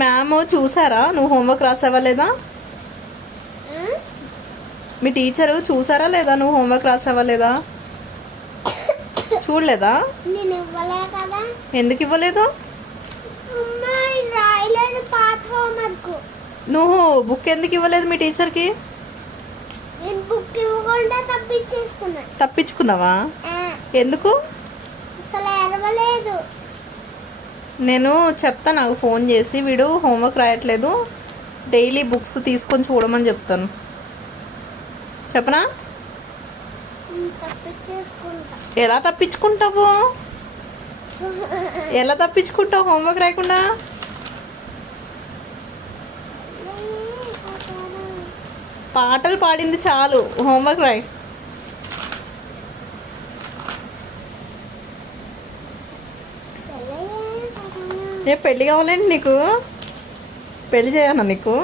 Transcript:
Ma'am చూసారా నువ్వు homework రాసావా లేదా? మీ టీచరు చూసారా లేదా నువ్వు హోంవర్క్ రాసావా లేదా? చూడలేదా? నేను ఇవ్వలే కదా. ఎందుకు ఇవ్వలేదు? రాయలేదు పాత హోంవర్క్. నువ్వు బుక్ ఎందుకు ఇవ్వలేదు మీ టీచర్కి? నేను బుక్ ఇవ్వకుండా తప్పించేసుకున్నా. తప్పించుకున్నావా? ఎందుకు? అసలు ఎరవలేదు. నేను చెప్తా, నాకు ఫోన్ చేసి వీడు హోంవర్క్ రాయట్లేదు డైలీ బుక్స్ తీసుకొని చూడమని చెప్తాను. చెప్పనా? ఎలా తప్పించుకుంటావు? ఎలా తప్పించుకుంటావు హోంవర్క్ రాయకుండా? పాటలు పాడింది చాలు, హోంవర్క్ రాయ్. ఏ పెళ్ళి కావాలండి నీకు? పెళ్ళి చేయనా నీకు?